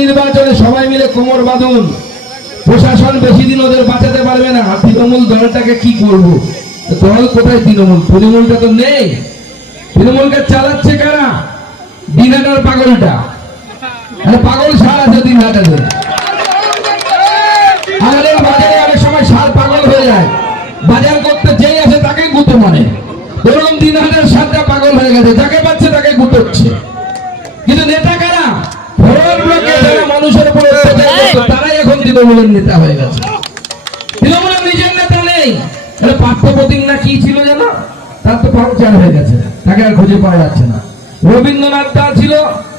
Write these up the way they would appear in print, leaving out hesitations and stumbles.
নির্বাচনে সবাই মিলে কোমর বাঁধুন। প্রশাসন বেশি দিন ওদের বাঁচাতে পারবে না। তৃণমূল দলটাকে কি করব? দল কোথায়? তৃণমূলটা তো নেই। তৃণমূলকে চালাচ্ছে কারা? দিনহাটার পাগলটা। পাগল সার আছে দিনহাটাতে। আমাদের বাজারে অনেক সময় সার পাগল হয়ে যায়, বাজার করতে যেই আসে তাকে গুঁতো মারে। এরকম দিনহাটার সারটা পাগল হয়ে গেছে, যাকে পাচ্ছে তাকে গুঁতোচ্ছে। কিন্তু নেতা কারা? ফরওয়ার্ড ব্লকে যারা মানুষের উপর অত্যাচার করত তারাই এখন তৃণমূলের নেতা হয়ে গেছে। তৃণমূলের নিজের নেতা নেই। পার্থ প্রতিজ্ঞা কি ছিল জানো? তার তো পাউচার হয়ে গেছে, তাকে আর খুঁজে পাওয়া যাচ্ছে না। রবীন্দ্রনাথ দা ছিল,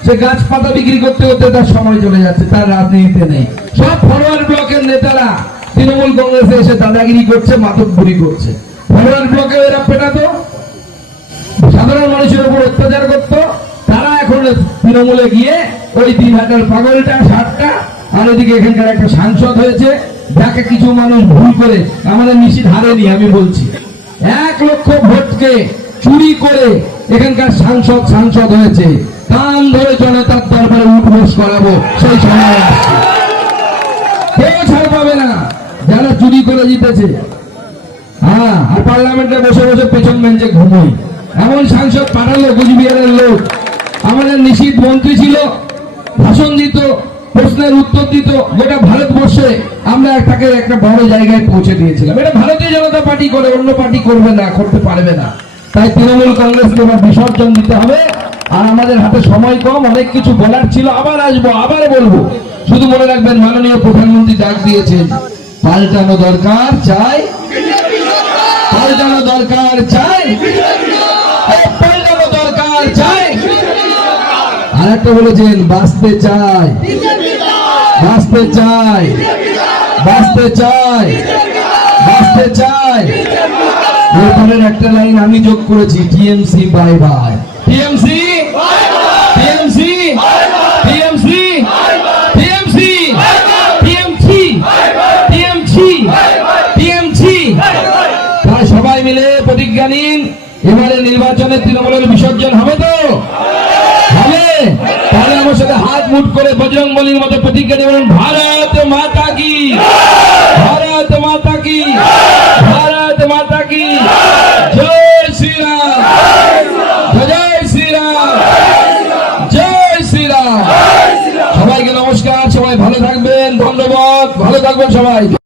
সে গাছপাতা বিক্রি করতে করতে তার সময় চলে যাচ্ছে, তার রাজনীতিতে নেই। সব ফরওয়ার্ড ব্লকের নেতারা তৃণমূল কংগ্রেসে এসে দাদাগিরি করছে, মাতব্বরি করছে। ফরওয়ার্ড ব্লকে এরা পেটাতো, সাধারণ মানুষের উপর অত্যাচার করতো, তারা এখন তৃণমূলে গিয়ে ওই দিনহাটার পাগলটা সারটা, আর এদিকে এখানকার একটা সাংসদ হয়েছে, যাকে কিছু মানুষ ভুল করে, আমাদের নিশ্চিত হারেনি আমি বলছি, 1 লক্ষ ভোটকে চুরি করে এখানকার সাংসদ হয়েছে। কান ধরে জনতার দরবারে উঠবোস করাবো, সেই সময় আসছে। কেউ ছাড় পাবে না যারা চুরি করে জিতেছে। হ্যাঁ, আর পার্লামেন্টে বসে বসে পেছন বেঞ্চে ঘুমোই এমন সাংসদ পাঠালো কুচবিহারের লোক। আমাদের নিশ্চিত মন্ত্রী ছিল, ভাষণ দিত, প্রশ্নের উত্তর দিত, গোটা ভারতবর্ষে আমরা তাকে একটা বড় জায়গায় পৌঁছে দিয়েছিলাম। এটা ভারতীয় জনতা পার্টি করে, অন্য পার্টি করবে না, করতে পারবে না। তাই তৃণমূল কংগ্রেসকে এবার বিসর্জন দিতে হবে। আর আমাদের হাতে সময় কম, অনেক কিছু বলার ছিল, আবার আসবো, আবার বলবো। শুধু মনে রাখবেন, মাননীয় প্রধানমন্ত্রী ডাক দিয়েছেন, পাল্টানো দরকার চাই, পাল্টানো দরকার চাই, পাল্টানো দরকার চাই। আর একটা বলেছেন, বাঁচতে চাই, বাঁচতে চাই, বাঁচতে চাই, বাঁচতে চাই। এরপরের একটা লাইন আমি যোগ করেছি, TMC bye bye. TMC, TMC, TMC, TMC, TMC, TMC, TMC. তাই সবাই মিলে প্রতিজ্ঞা নিন, এবারে নির্বাচনে তৃণমূলের বিসর্জন হবে তো? হবে। তাহলে আমার সাথে হাত মুঠ করে বজরংবলীর মতো প্রতিজ্ঞা নেবেন, ভারত মাতা কি, ভারত মাতা কি, ভারত মাতা কি, জয় শ্রীরাম, জয় শ্রীরাম, জয় শ্রীরাম। সবাইকে নমস্কার, সবাই ভালো থাকবেন, ধন্যবাদ, ভালো থাকবেন সবাই।